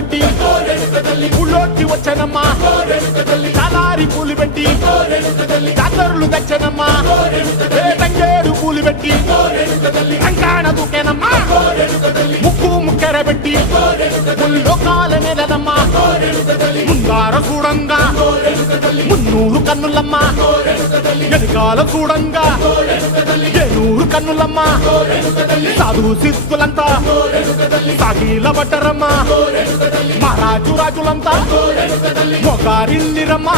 కట్టి ఊళ్ళోకి వచ్చనమ్మా చాలారి పూలు పెట్టి జాతరులు తెచ్చనమ్మా తంగేడు పూలు పెట్టి కంకాణ దూకేనమ్మా ముక్కు ముక్కెర పెట్టి ముల్లోకాల నెలనమ్మా ముందార చూడంగా మున్నూరు కన్నులమ్మా ఎనకాల చూడంగా ఏనూరు కన్నులమ్మా సాధు శిస్తులంతా సాగిల పడ్డరమ్మా మహారాజు రాజులంతా మొగారిల్లిరమ్మా